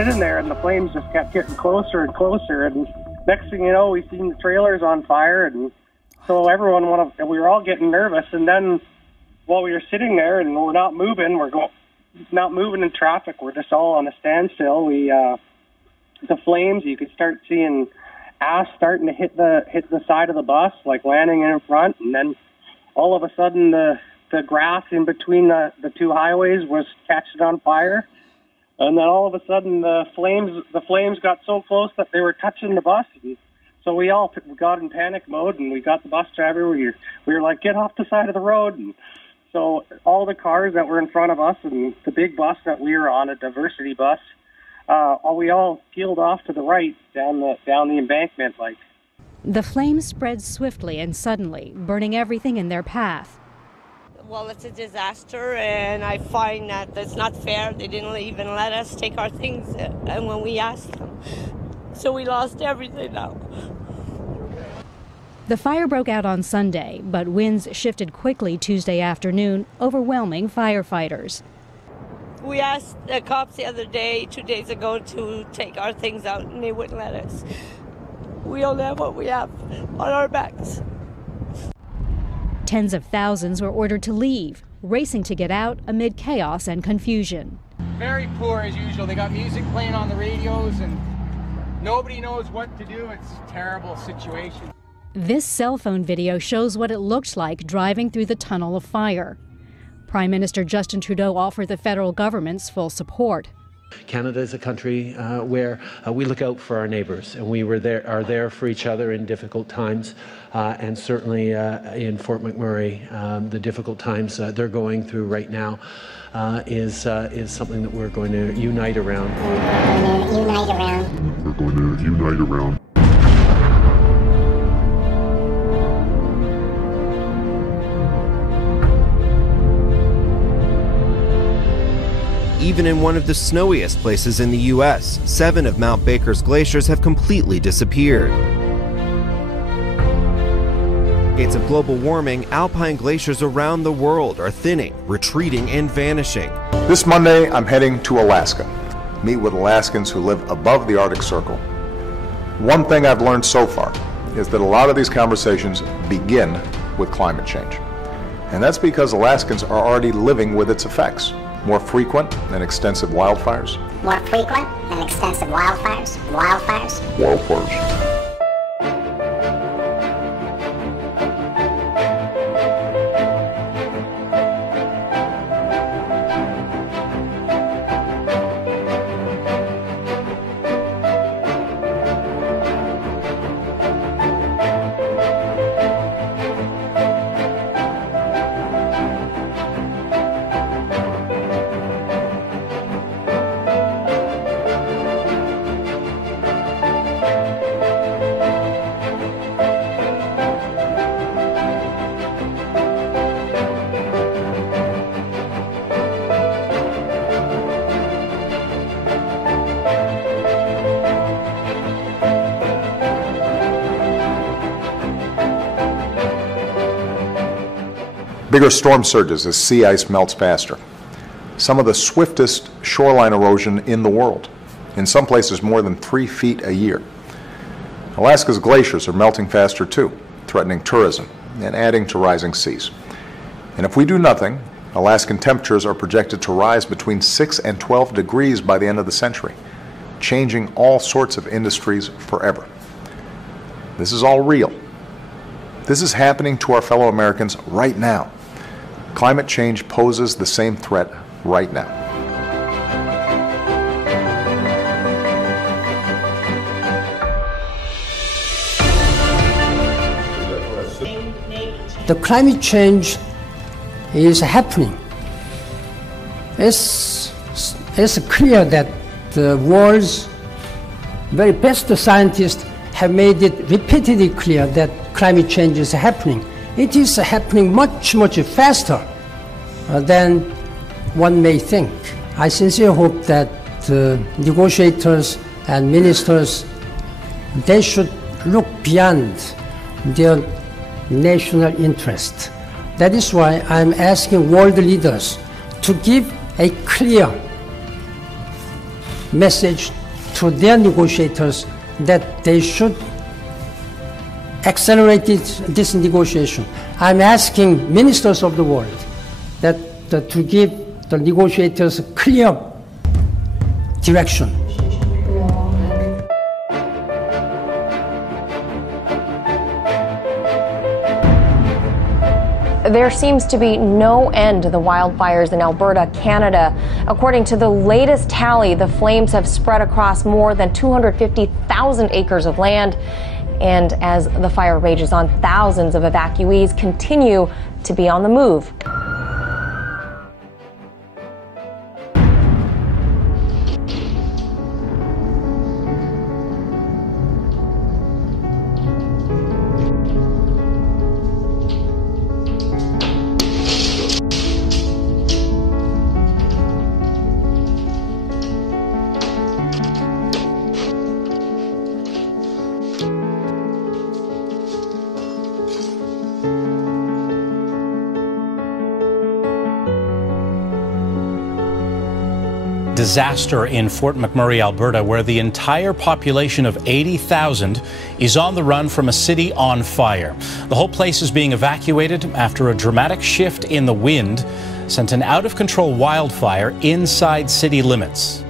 sitting there, and the flames just kept getting closer and closer. And next thing you know, we seen the trailers on fire, and so we were all getting nervous. And then while we were sitting there and we're not moving, not moving in traffic, we're just all on a standstill. The flames, you could start seeing ash starting to hit the side of the bus, like landing in front, and then all of a sudden the grass in between the two highways was catching on fire, and then all of a sudden the flames got so close that they were touching the bus, and so we all got in panic mode, and we got the bus driver. We were like, get off the side of the road, and so all the cars that were in front of us and the big bus that we were on, a diversity bus, we all peeled off to the right down the embankment. Like, the flames spread swiftly and suddenly, burning everything in their path. Well, it's a disaster, and I find that that's not fair. They didn't even let us take our things when we asked them. So we lost everything now. The fire broke out on Sunday, but winds shifted quickly Tuesday afternoon, overwhelming firefighters. We asked the cops the other day, 2 days ago, to take our things out, and they wouldn't let us. We only have what we have on our backs. Tens of thousands were ordered to leave, racing to get out amid chaos and confusion. Very poor as usual. They got music playing on the radios and nobody knows what to do. It's a terrible situation. This cell phone video shows what it looked like driving through the tunnel of fire. Prime Minister Justin Trudeau offered the federal government's full support. Canada is a country where we look out for our neighbours, and we are there for each other in difficult times, and certainly in Fort McMurray, the difficult times they're going through right now is something that we're going to unite around. We're going to unite around. Even in one of the snowiest places in the U.S., 7 of Mount Baker's glaciers have completely disappeared. Gates of global warming, alpine glaciers around the world are thinning, retreating, and vanishing. This Monday, I'm heading to Alaska. Meet with Alaskans who live above the Arctic Circle. One thing I've learned so far is that a lot of these conversations begin with climate change. And that's because Alaskans are already living with its effects. More frequent and extensive wildfires. More frequent and extensive wildfires. Wildfires. Wildfires. Bigger storm surges as sea ice melts faster. Some of the swiftest shoreline erosion in the world. In some places more than 3 feet a year. Alaska's glaciers are melting faster too, threatening tourism and adding to rising seas. And if we do nothing, Alaskan temperatures are projected to rise between 6 and 12 degrees by the end of the century, changing all sorts of industries forever. This is all real. This is happening to our fellow Americans right now. Climate change poses the same threat right now. The climate change is happening. It's clear that the world's very best scientists have made it repeatedly clear that climate change is happening. It is happening much, much faster than one may think. I sincerely hope that negotiators and ministers, they should look beyond their national interest. That is why I'm asking world leaders to give a clear message to their negotiators that they should accelerate this negotiation. I'm asking ministers of the world to give the negotiators clear direction. There seems to be no end to the wildfires in Alberta, Canada. According to the latest tally, the flames have spread across more than 250,000 acres of land. And as the fire rages on, thousands of evacuees continue to be on the move. Disaster in Fort McMurray, Alberta, where the entire population of 80,000 is on the run from a city on fire. The whole place is being evacuated after a dramatic shift in the wind sent an out-of-control wildfire inside city limits.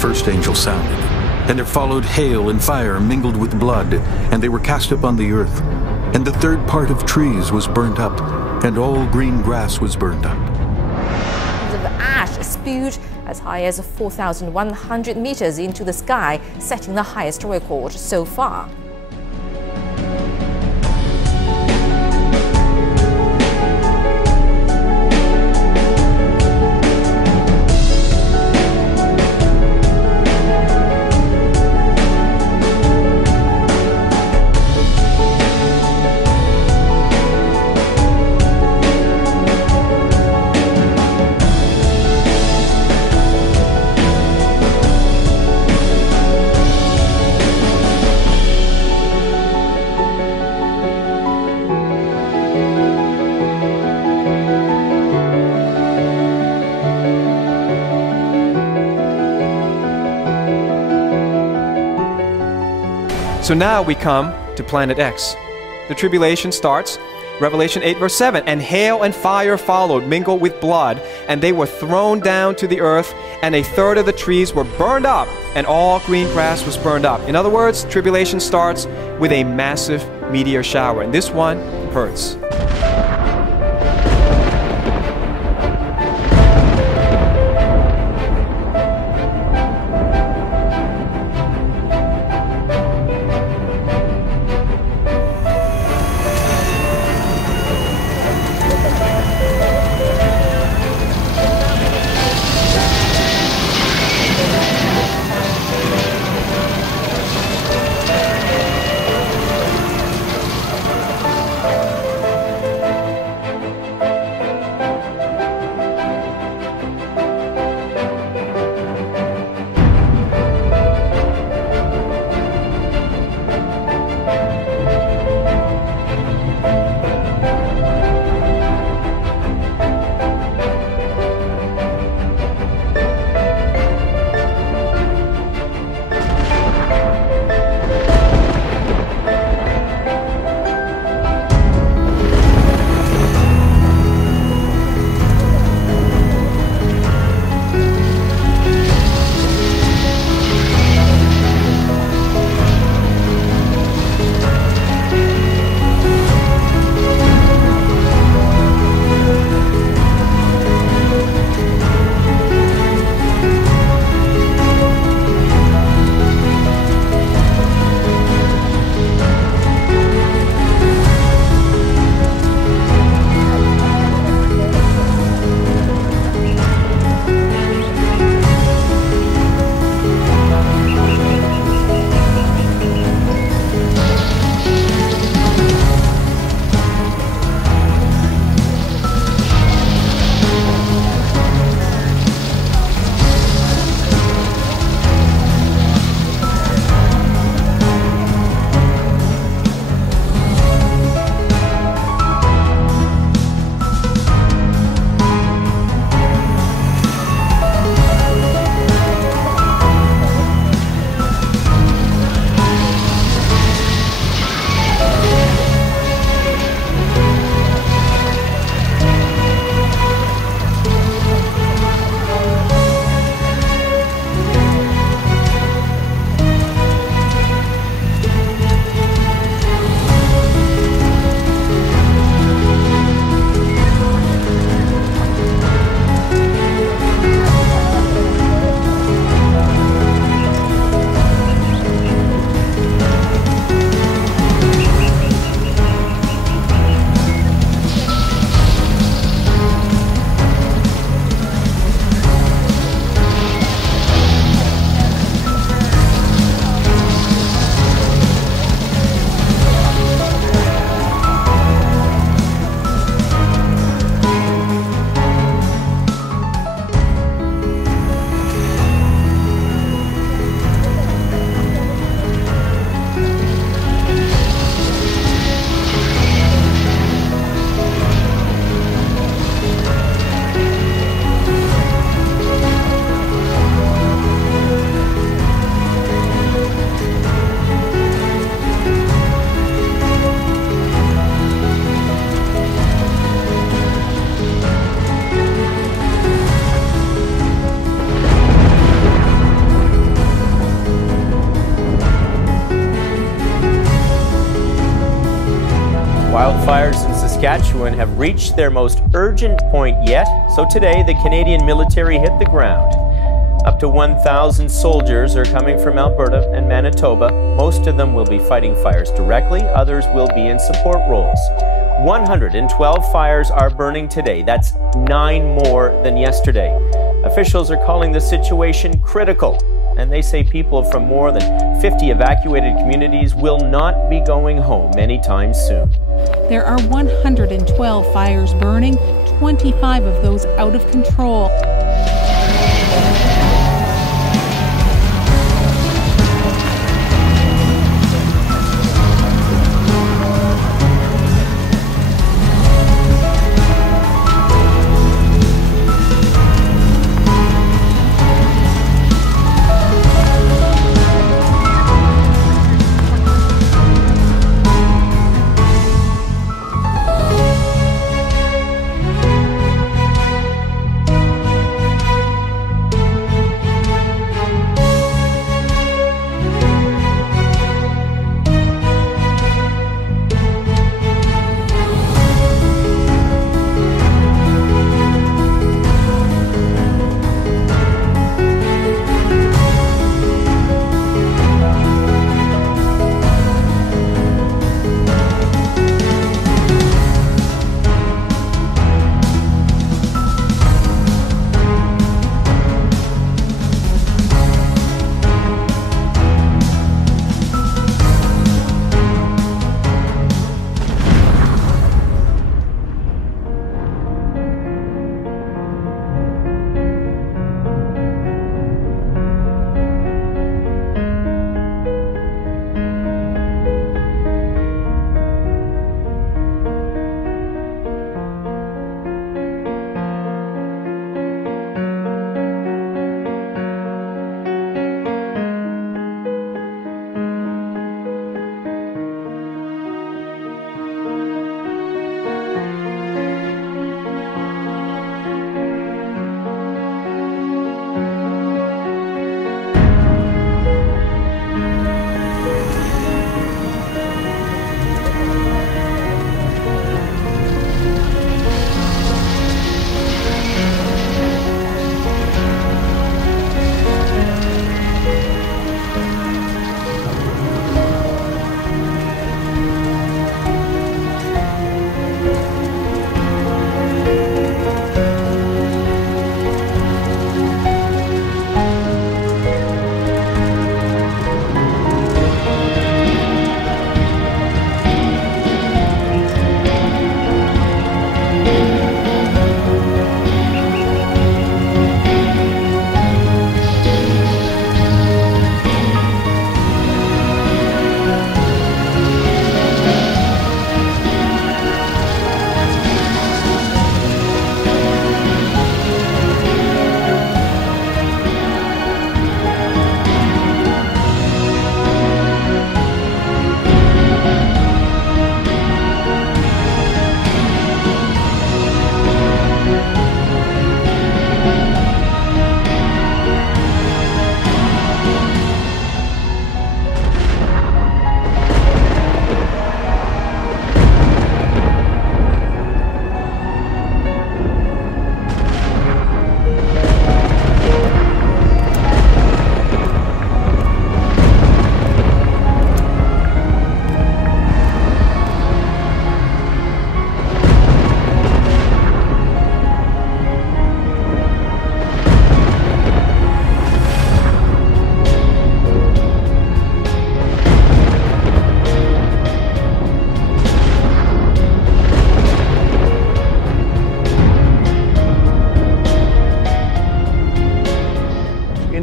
First angel sounded, and there followed hail and fire mingled with blood, and they were cast upon the earth. And the third part of trees was burnt up, and all green grass was burnt up. The ash spewed as high as 4,100 meters into the sky, setting the highest record so far. So now we come to planet X. The tribulation starts, Revelation 8 verse 7, and hail and fire followed, mingled with blood, and they were thrown down to the earth, and a third of the trees were burned up, and all green grass was burned up. In other words, tribulation starts with a massive meteor shower, and this one hurts. Saskatchewan have reached their most urgent point yet, so today the Canadian military hit the ground. Up to 1,000 soldiers are coming from Alberta and Manitoba. Most of them will be fighting fires directly, others will be in support roles. 112 fires are burning today. That's 9 more than yesterday. Officials are calling the situation critical, and they say people from more than 50 evacuated communities will not be going home anytime soon. There are 112 fires burning, 25 of those out of control.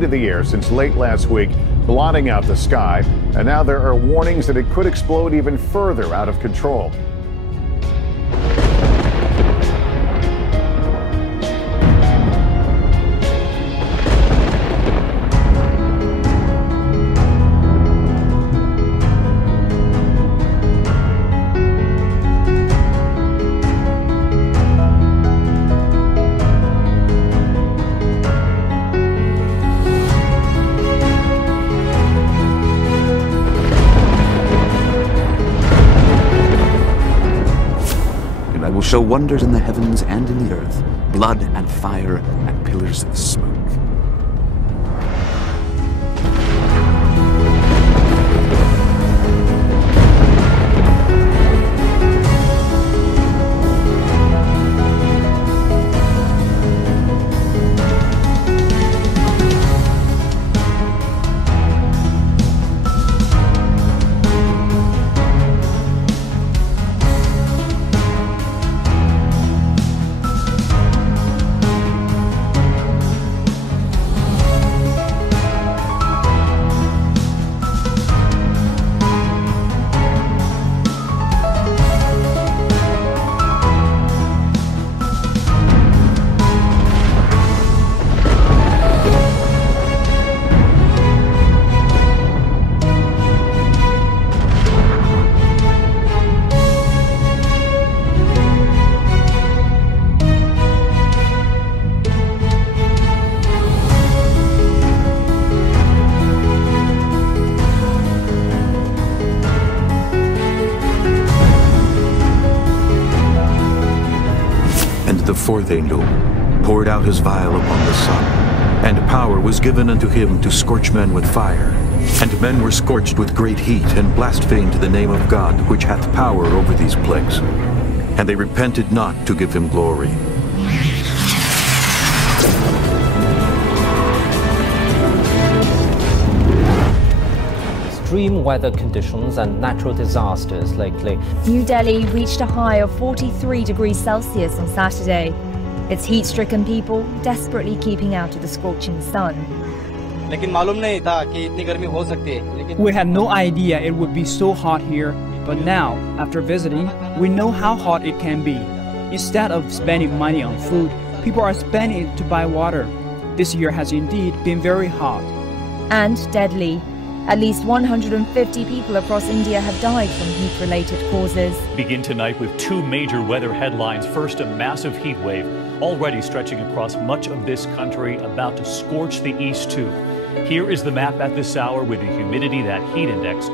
into the air since late last week, blotting out the sky. And now there are warnings that it could explode even further out of control. show wonders in the heavens and in the earth, blood and fire and pillars of smoke. The fourth angel poured out his vial upon the sun, and power was given unto him to scorch men with fire. And men were scorched with great heat, and blasphemed the name of God, which hath power over these plagues. And they repented not to give him glory. Extreme weather conditions and natural disasters lately. New Delhi reached a high of 43 degrees Celsius on Saturday. Its heat-stricken people desperately keeping out of the scorching sun. We had no idea it would be so hot here, but now, after visiting, we know how hot it can be. Instead of spending money on food, people are spending it to buy water. This year has indeed been very hot. And deadly. At least 150 people across India have died from heat-related causes. Begin tonight with two major weather headlines. First, a massive heat wave already stretching across much of this country, about to scorch the east too. Here is the map at this hour with the humidity, that heat index.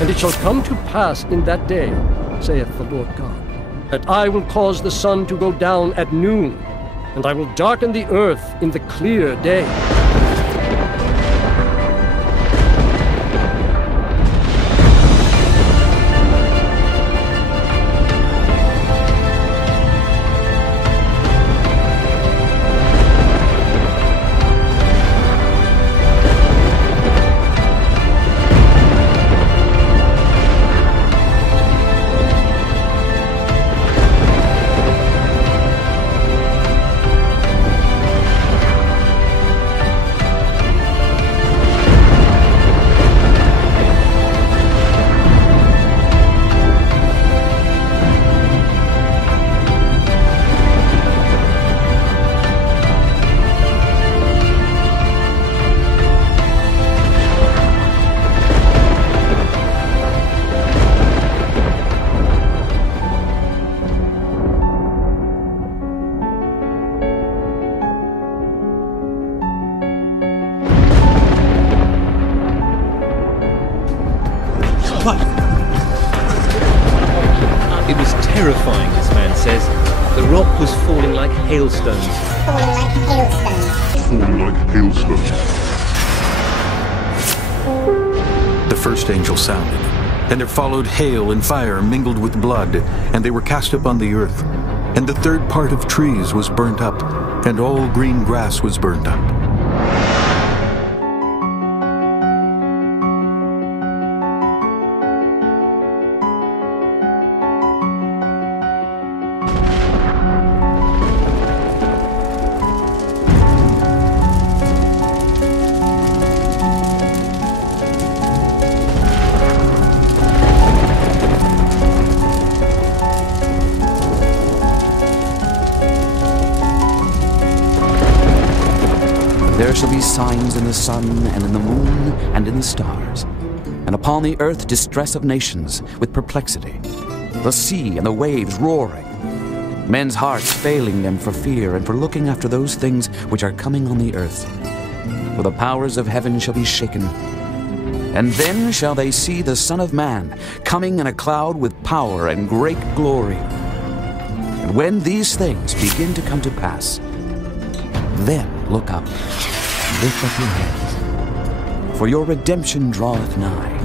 And it shall come to pass in that day, saith the Lord God, that I will cause the sun to go down at noon, and I will darken the earth in the clear day. It was terrifying, this man says. The rock was falling like hailstones. Falling like hailstones. Falling like hailstones. The first angel sounded, and there followed hail and fire mingled with blood, and they were cast upon the earth. And the third part of trees was burnt up, and all green grass was burnt up. There shall be signs in the sun, and in the moon, and in the stars, and upon the earth distress of nations, with perplexity, the sea and the waves roaring, men's hearts failing them for fear, and for looking after those things which are coming on the earth. For the powers of heaven shall be shaken. And then shall they see the Son of Man coming in a cloud with power and great glory. And when these things begin to come to pass, then look up, lift up your heads, for your redemption draweth nigh.